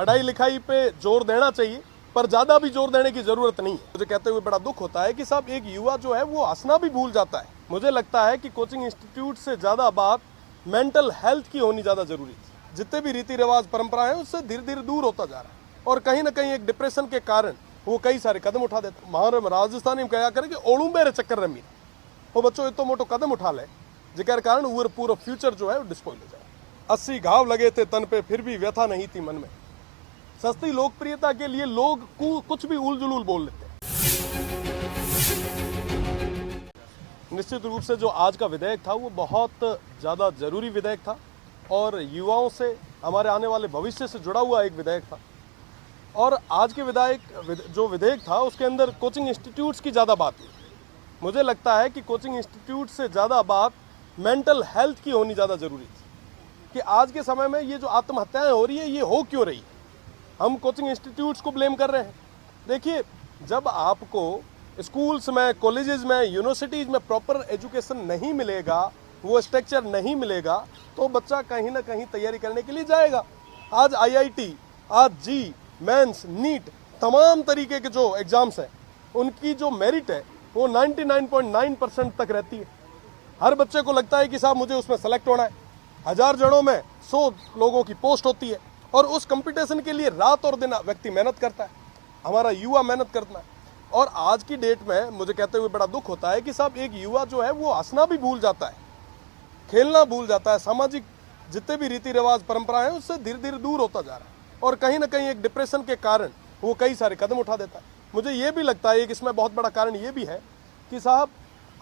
पढ़ाई लिखाई पे जोर देना चाहिए, पर ज़्यादा भी जोर देने की ज़रूरत नहीं है। मुझे कहते हुए बड़ा दुख होता है कि साहब एक युवा जो है वो हंसना भी भूल जाता है। मुझे लगता है कि कोचिंग इंस्टीट्यूट से ज़्यादा बात मेंटल हेल्थ की होनी ज़्यादा ज़रूरी थी। जितने भी रीति रिवाज परंपरा है उससे धीरे धीरे दूर होता जा रहा है और कहीं ना कहीं एक डिप्रेशन के कारण वो कई सारे कदम उठा देते। महाराज राजस्थानी में कहा करे कि ओड़ू मेरे चक्कर रमी वो बच्चों इतो मोटो कदम उठा ले जिकर कारण वो पूरा फ्यूचर जो है वो डिस्पॉइल हो जाए। 80 घाव लगे थे तन पे फिर भी व्यथा नहीं थी मन में। सस्ती लोकप्रियता के लिए लोग कुछ भी उल जुलूल बोल लेते हैं। निश्चित रूप से जो आज का विधेयक था वो बहुत ज़्यादा ज़रूरी विधेयक था और युवाओं से हमारे आने वाले भविष्य से जुड़ा हुआ एक विधेयक था। और आज के विधेयक था उसके अंदर कोचिंग इंस्टीट्यूट्स की ज़्यादा बात हुई। मुझे लगता है कि कोचिंग इंस्टीट्यूट से ज़्यादा बात मेंटल हेल्थ की होनी ज़्यादा ज़रूरी थी कि आज के समय में ये जो आत्महत्याएं हो रही है ये हो क्यों रही है। हम कोचिंग इंस्टीट्यूट्स को ब्लेम कर रहे हैं। देखिए, जब आपको स्कूल्स में, कॉलेजेस में, यूनिवर्सिटीज़ में प्रॉपर एजुकेशन नहीं मिलेगा, वो स्ट्रक्चर नहीं मिलेगा, तो बच्चा कहीं ना कहीं तैयारी करने के लिए जाएगा। आज IIT, आज जी, मेंस, नीट, तमाम तरीके के जो एग्ज़ाम्स हैं उनकी जो मेरिट है वो 99.9% तक रहती है। हर बच्चे को लगता है कि साहब मुझे उसमें सेलेक्ट होना है। 1000 जनों में 100 लोगों की पोस्ट होती है और उस कंपटीशन के लिए रात और दिन व्यक्ति मेहनत करता है, हमारा युवा मेहनत करता है। और आज की डेट में मुझे कहते हुए बड़ा दुख होता है कि साहब एक युवा जो है वो हंसना भी भूल जाता है, खेलना भूल जाता है, सामाजिक जितने भी रीति रिवाज परंपरा है उससे धीरे धीरे दूर होता जा रहा है और कहीं ना कहीं एक डिप्रेशन के कारण वो कई सारे कदम उठा देता है। मुझे ये भी लगता है कि इसमें बहुत बड़ा कारण ये भी है कि साहब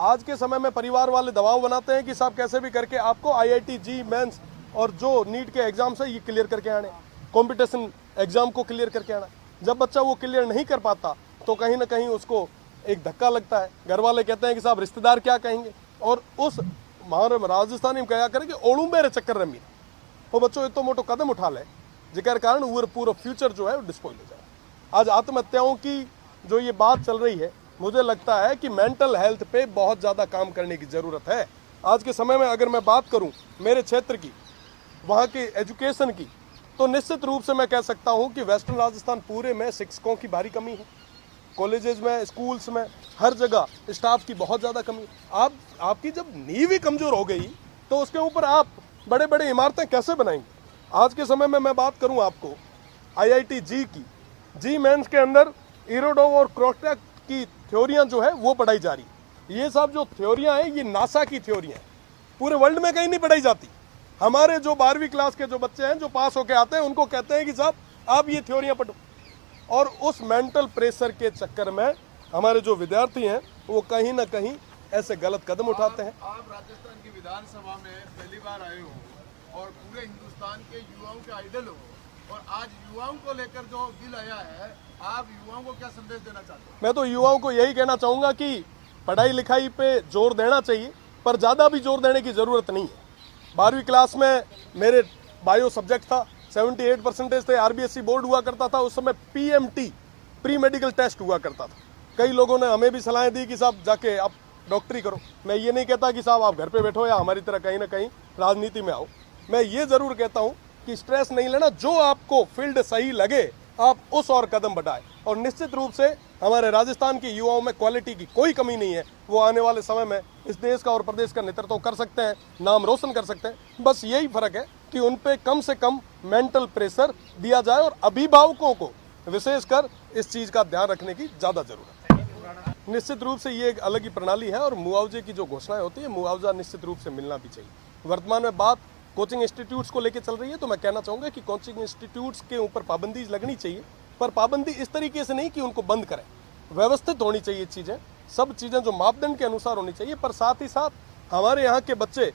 आज के समय में परिवार वाले दबाव बनाते हैं कि साहब कैसे भी करके आपको IIT, जी, मेंस और जो नीट के एग्जाम्स है ये क्लियर करके आने, कंपटीशन एग्जाम को क्लियर करके आना। जब बच्चा वो क्लियर नहीं कर पाता तो कहीं ना कहीं उसको एक धक्का लगता है। घर वाले कहते हैं कि साहब रिश्तेदार क्या कहेंगे, और उस महाराज राजस्थानी में कहा करे कि ओड़ू मेरे चक्कर रमी वो बच्चों इतो मोटो कदम उठा ले जिकर कारण वो पूरा फ्यूचर जो है वो डिस्पॉइल हो जाए। आज आत्महत्याओं की जो ये बात चल रही है, मुझे लगता है कि मेंटल हेल्थ पे बहुत ज़्यादा काम करने की ज़रूरत है। आज के समय में अगर मैं बात करूं मेरे क्षेत्र की, वहाँ की एजुकेशन की, तो निश्चित रूप से मैं कह सकता हूं कि वेस्टर्न राजस्थान पूरे में शिक्षकों की भारी कमी है। कॉलेजेस में, स्कूल्स में, हर जगह स्टाफ की बहुत ज़्यादा कमी है। आपकी जब नींव ही कमज़ोर हो गई तो उसके ऊपर आप बड़े बड़े इमारतें कैसे बनाएंगे। आज के समय में मैं बात करूँ आपको IIT जी की, जी मेंस के अंदर इरोडोव और क्रोस्टैक की थ्योरियां जो है वो पढ़ाई जा रही है। ये सब जो थ्योरियां हैं ये नासा की थ्योरियां हैं, पूरे वर्ल्ड में कहीं नहीं पढ़ाई जाती। हमारे जो 12वीं क्लास के जो बच्चे हैं जो पास होके आते हैं उनको कहते हैं कि साहब आप ये थ्योरियां पढ़ो, और उस मेंटल प्रेशर के चक्कर में हमारे जो विद्यार्थी हैं वो कहीं ना कहीं ऐसे गलत कदम उठाते हैं। आप राजस्थान की विधानसभा में पहली बार आए हो और पूरे हिंदुस्तान के युवाओं के आइडल हो, और आज युवाओं को लेकर जो बिल आया है, आप युवाओं को क्या संदेश देना चाहते हैं? मैं तो युवाओं को यही कहना चाहूँगा कि पढ़ाई लिखाई पे जोर देना चाहिए, पर ज़्यादा भी जोर देने की ज़रूरत नहीं है। 12वीं क्लास में मेरे बायो सब्जेक्ट था, 78% थे। RBSC बोर्ड हुआ करता था, उस समय PMT, प्री मेडिकल टेस्ट हुआ करता था। कई लोगों ने हमें भी सलाहें दी कि साहब जाके आप डॉक्टरी करो। मैं ये नहीं कहता कि साहब आप घर पे बैठो या हमारी तरह कहीं ना कहीं राजनीति में आओ। मैं ये ज़रूर कहता हूँ कि स्ट्रेस नहीं लेना, जो आपको फील्ड सही लगे आप उस और कदम बढ़ाएं। और निश्चित रूप से हमारे राजस्थान के युवाओं में क्वालिटी की कोई कमी नहीं है। वो आने वाले समय में इस देश का और प्रदेश का नेतृत्व कर सकते हैं, नाम रोशन कर सकते हैं। बस यही फर्क है कि उन पे कम से कम मेंटल प्रेशर दिया जाए और अभिभावकों को विशेषकर इस चीज़ का ध्यान रखने की ज़्यादा ज़रूरत है। निश्चित रूप से ये एक अलग ही प्रणाली है और मुआवजे की जो घोषणाएं होती है, मुआवजा निश्चित रूप से मिलना भी चाहिए। वर्तमान में बात कोचिंग इंस्टीट्यूट्स को लेकर चल रही है, तो मैं कहना चाहूँगा कि कोचिंग इंस्टीट्यूट्स के ऊपर पाबंदी लगनी चाहिए, पर पाबंदी इस तरीके से नहीं कि उनको बंद करें। व्यवस्थित होनी चाहिए चीज़ें, सब चीज़ें जो मापदंड के अनुसार होनी चाहिए, पर साथ ही साथ हमारे यहाँ के बच्चे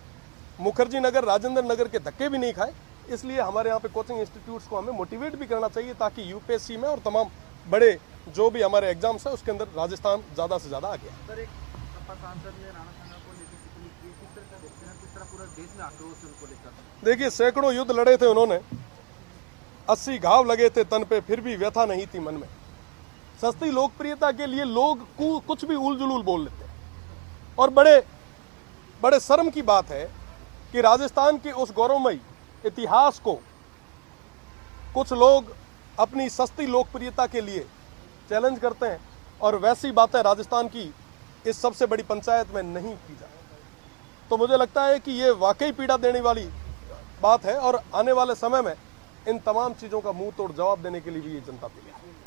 मुखर्जी नगर, राजेंद्र नगर के धक्के भी नहीं खाए। इसलिए हमारे यहाँ पे कोचिंग इंस्टीट्यूट्स को हमें मोटिवेट भी करना चाहिए ताकि UPSC में और तमाम बड़े जो भी हमारे एग्जाम्स हैं उसके अंदर राजस्थान ज़्यादा से ज़्यादा आगे है। सर, एक सांसद ने राणा संघा को लेकर टिप्पणी की, किस तरह से देखते हैं, किस तरह पूरा देश में आक्रोश उनको लेकर? देखिए, सैकड़ों युद्ध लड़े थे उन्होंने, 80 घाव लगे थे तन पे फिर भी व्यथा नहीं थी मन में। सस्ती लोकप्रियता के लिए लोग कुछ भी उल जुलूल बोल लेते हैं। और बड़े शर्म की बात है कि राजस्थान के उस गौरवमयी इतिहास को कुछ लोग अपनी सस्ती लोकप्रियता के लिए चैलेंज करते हैं और वैसी बातें राजस्थान की इस सबसे बड़ी पंचायत में नहीं की जाए, तो मुझे लगता है कि ये वाकई पीड़ा देने वाली बात है और आने वाले समय में इन तमाम चीज़ों का मुंह तोड़ जवाब देने के लिए भी ये जनता तैयार है।